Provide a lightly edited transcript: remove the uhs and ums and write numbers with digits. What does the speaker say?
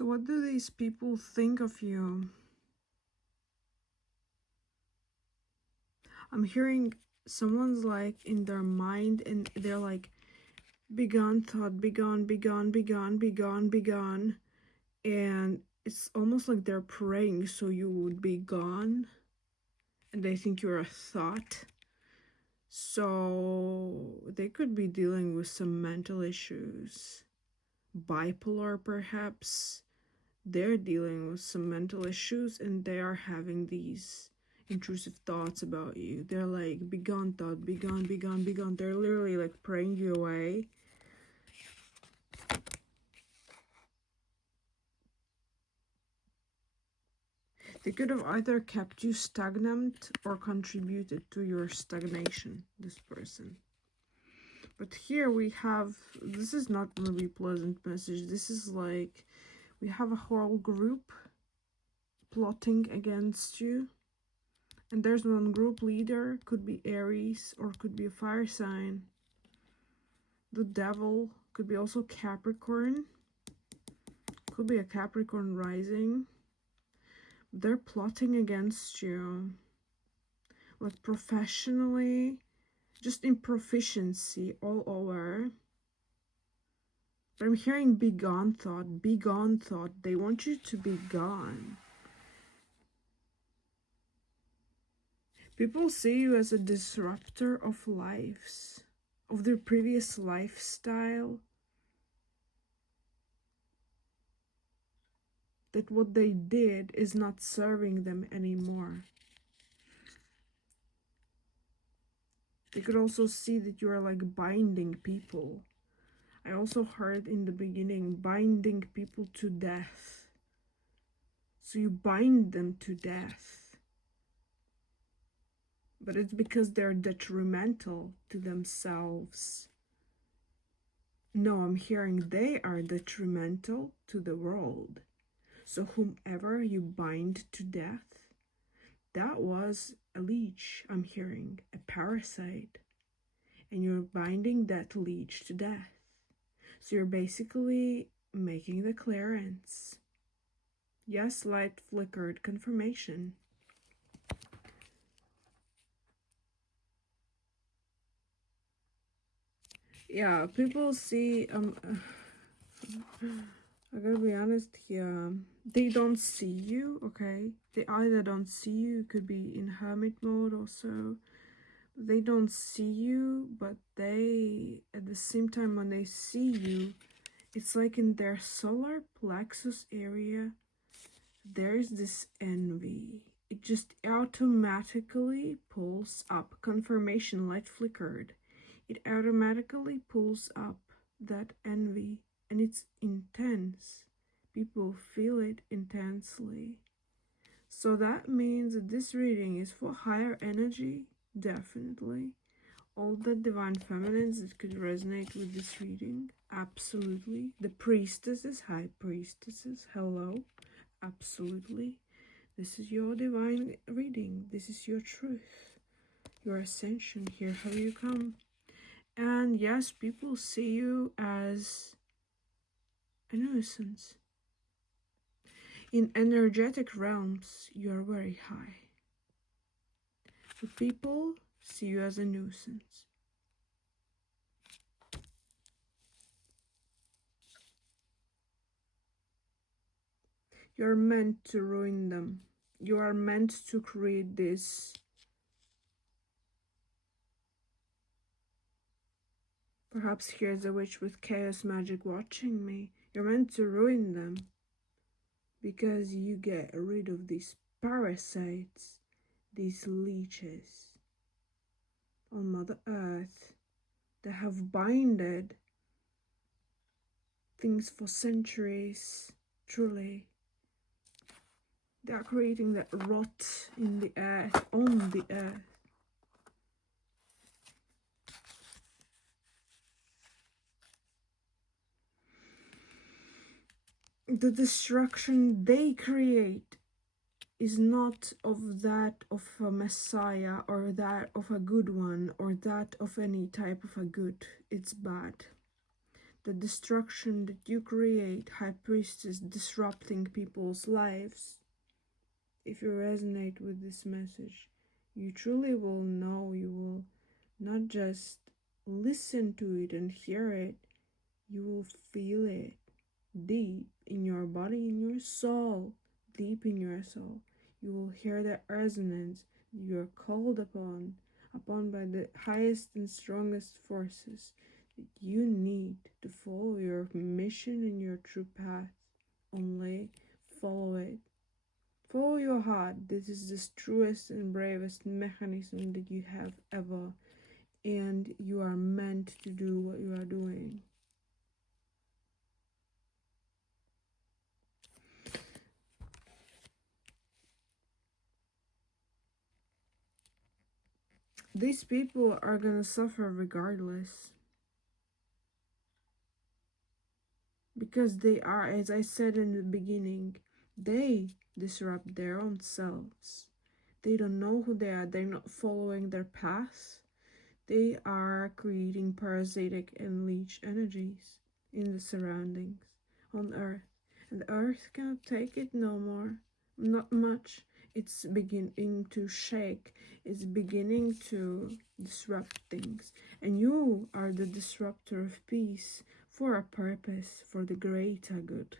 So what do these people think of you? I'm hearing someone's like in their mind and they're like, be gone thought, be gone, be gone, be gone, be gone, be gone. And it's almost like they're praying so you would be gone. And they think you're a thought. So they could be dealing with some mental issues. Bipolar, perhaps. They're dealing with some mental issues and they are having these intrusive thoughts about you. They're like, be gone thought, be gone, be gone, be gone. They're literally like praying you away. They could have either kept you stagnant or contributed to your stagnation, this person. But here we have, this is not going to be a pleasant message. This is like, we have a whole group plotting against you. And there's one group leader, could be Aries or could be a fire sign. The devil could be also Capricorn. Could be a Capricorn rising. They're plotting against you. Like professionally, just in proficiency all over. But I'm hearing be gone thought, be gone thought. They want you to be gone. People see you as a disruptor of lives, of their previous lifestyle. That what they did is not serving them anymore. They could also see that you are like binding people. I also heard in the beginning, binding people to death. So you bind them to death. But it's because they're detrimental to themselves. No, I'm hearing they are detrimental to the world. So whomever you bind to death, that was a leech, I'm hearing, a parasite. And you're binding that leech to death. So you're basically making the clearance. Yes, light flickered, confirmation. Yeah, people see, I gotta be honest here, they don't see you, okay? They either don't see you, could be in hermit mode also. They don't see you, but they, at the same time when they see you, it's like in their solar plexus area, there's this envy. It just automatically pulls up. Confirmation, light flickered. It automatically pulls up that envy, and it's intense. People feel it intensely. So that means that this reading is for higher energy, definitely. All the divine feminines that could resonate with this reading, absolutely. The priestesses, high priestesses, hello, absolutely. This is your divine reading. This is your truth, your ascension. Here have you come. And yes, people see you as a nuisance. In energetic realms, you are very high. But people see you as a nuisance. You're meant to ruin them. You are meant to create this. Perhaps here's a witch with chaos magic watching me. You're meant to ruin them. Because you get rid of these parasites, these leeches on Mother Earth that have binded things for centuries, truly. They are creating that rot in the earth, on the earth. The destruction they create is not of that of a messiah or that of a good one or that of any type of a good. It's bad. the destruction that you create, High Priestess, disrupting people's lives. If you resonate with this message, you truly will know, you will not just listen to it and hear it, you will feel it deep in your body, in your soul, deep in your soul. You will hear the resonance you are called upon by the highest and strongest forces that you need to follow your mission and your true path. Only follow it. Follow your heart. This is the truest and bravest mechanism that you have ever, and you are meant to do what you are doing. These people are gonna suffer regardless. Because they are, as I said in the beginning, they disrupt their own selves. They don't know who they are, they're not following their path. They are creating parasitic and leech energies in the surroundings on Earth. And Earth cannot take it no more. Not much. It's beginning to shake. It's beginning to disrupt things. And you are the disruptor of peace for a purpose, for the greater good.